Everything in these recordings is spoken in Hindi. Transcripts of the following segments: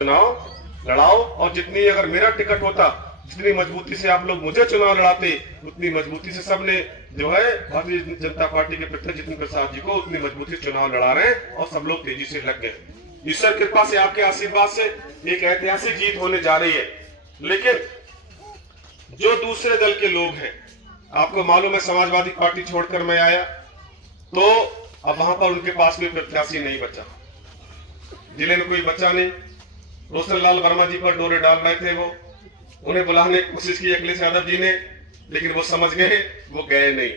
चुनाव लड़ाओ और जितनी अगर मेरा टिकट होता जितनी मजबूती से आप लोग मुझे चुनाव लड़ाते उतनी मजबूती से सबने जो है भारतीय जनता पार्टी के प्रत्येक जितेंद्र प्रसाद जी को उतनी मजबूती से चुनाव लड़ा रहे हैं और सब लोग तेजी से लग गए। ईश्वर कृपा से आपके आशीर्वाद से एक ऐतिहासिक जीत होने जा रही है। लेकिन जो दूसरे दल के लोग हैं, आपको मालूम है समाजवादी पार्टी छोड़कर मैं आया तो अब वहां पर उनके पास कोई प्रत्याशी नहीं बचा, जिले में कोई बचा नहीं। रोशन लाल वर्मा जी पर डोरे डाल रहे थे, वो उन्हें बुलाने की कोशिश की अखिलेश यादव जी ने, लेकिन वो समझ गए, वो गए नहीं।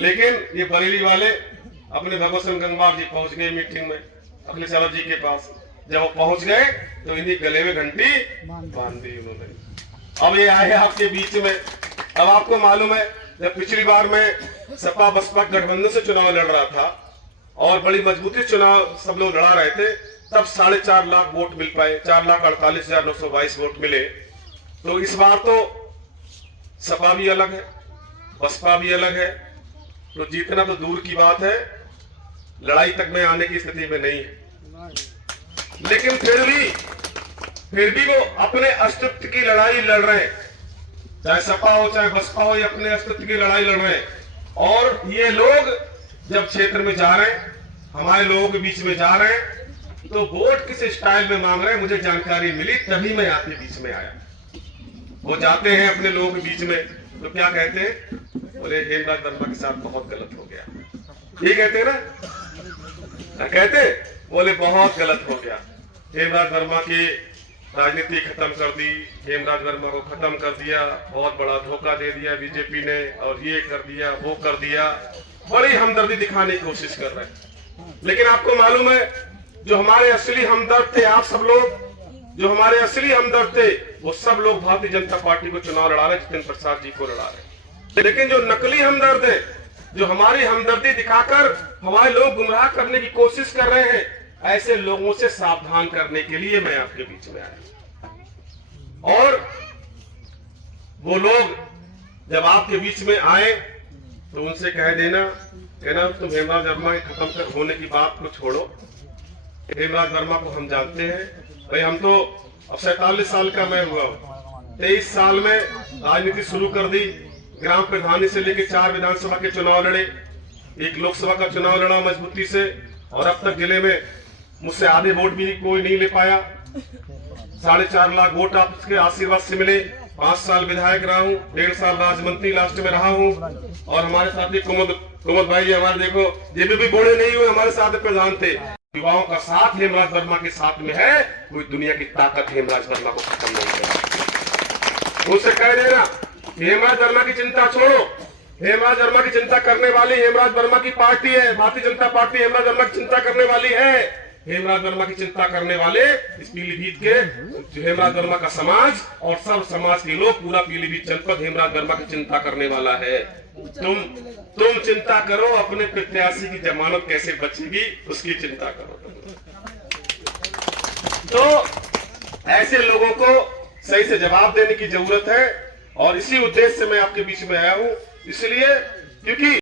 लेकिन ये बरेली वाले अपने भगवत सिंह गंगवार जी पहुंच गए मीटिंग में अखिलेश यादव जी के पास। जब वो पहुंच गए तो इन्हीं गले में घंटी बांध दी उन्होंने। अब ये आए आपके बीच में। अब आपको मालूम है जब पिछली बार मैं सपा बसपा गठबंधन से चुनाव लड़ रहा था और बड़ी मजबूती चुनाव सब लोग लड़ा रहे थे, तब 4.5 लाख वोट मिल पाए, 4,48,922 वोट मिले। तो इस बार तो सपा भी अलग है, बसपा भी अलग है, तो जीतना तो दूर की बात है, लड़ाई तक में आने की स्थिति में नहीं है। लेकिन फिर भी वो अपने अस्तित्व की लड़ाई लड़ रहे हैं, चाहे सपा हो चाहे बसपा हो, ये अपने अस्तित्व की लड़ाई लड़ रहे हैं। और ये लोग जब क्षेत्र में जा रहे हैं, हमारे लोगों के बीच में जा रहे हैं, तो वोट किस स्टाइल में मांग रहे हैं मुझे जानकारी मिली, तभी मैं आपके बीच में आया। वो जाते हैं अपने लोगों के बीच में तो क्या कहते हैं, बोले हेमराज वर्मा के साथ बहुत गलत हो गया। ये कहते हैं ना, कहते बोले बहुत गलत हो गया, हेमराज वर्मा की राजनीति खत्म कर दी, हेमराज वर्मा को खत्म कर दिया, बहुत बड़ा धोखा दे दिया बीजेपी ने, और ये कर दिया वो कर दिया, बड़ी हमदर्दी दिखाने की कोशिश कर रहे हैं। लेकिन आपको मालूम है जो हमारे असली हमदर्द थे, आप सब लोग जो हमारे असली हमदर्द थे, वो सब लोग भारतीय जनता पार्टी को चुनाव लड़ा रहे, जितेंद्र प्रसाद जी को लड़ा रहे। लेकिन जो नकली हमदर्द है, जो हमारी हमदर्दी दिखाकर हमारे लोग गुमराह करने की कोशिश कर रहे हैं, ऐसे लोगों से सावधान करने के लिए मैं आपके बीच में आया। और वो लोग जब आपके बीच में आए तो उनसे कह देना, कहना तुम हेमराज वर्मा के खत्म होने की बात को छोड़ो, हेमराज वर्मा को हम जानते हैं भाई, हम तो अब 47 साल का मैं हुआ हूँ, 23 साल में राजनीति शुरू कर दी, ग्राम प्रधानी से लेकर 4 विधानसभा के चुनाव लड़े, 1 लोकसभा का चुनाव लड़ा मजबूती से, और अब तक जिले में मुझसे आधे वोट भी कोई नहीं ले पाया। 4.5 लाख वोट आपके आशीर्वाद से मिले। 5 साल विधायक रहा हूँ, 1.5 साल राज्य मंत्री लास्ट में रहा हूँ, और हमारे साथी कुमुद भाई हमारे देखो ये भी बूढ़े नहीं हुए, हमारे साथ प्रधान थे। युवाओं का साथ हेमराज वर्मा के साथ में है, कोई दुनिया की ताकत हेमराज वर्मा को खत्म नहीं करेगी। उनसे कह देना हेमराज वर्मा की चिंता छोड़ो, हेमराज वर्मा की चिंता करने वाली हेमराज वर्मा की पार्टी है, भारतीय जनता पार्टी हेमराज वर्मा की चिंता करने वाली है। हेमराज वर्मा की चिंता करने वाले इस पीलीभीत के हेमराज वर्मा का समाज और सब समाज के लोग, पूरा पीलीभीत जनपद हेमराज वर्मा की चिंता करने वाला है। तुम चिंता करो अपने प्रत्याशी की जमानत कैसे बचेगी, उसकी चिंता करो। तो ऐसे लोगों को सही से जवाब देने की जरूरत है, और इसी उद्देश्य से मैं आपके बीच में आया हूं, इसलिए क्योंकि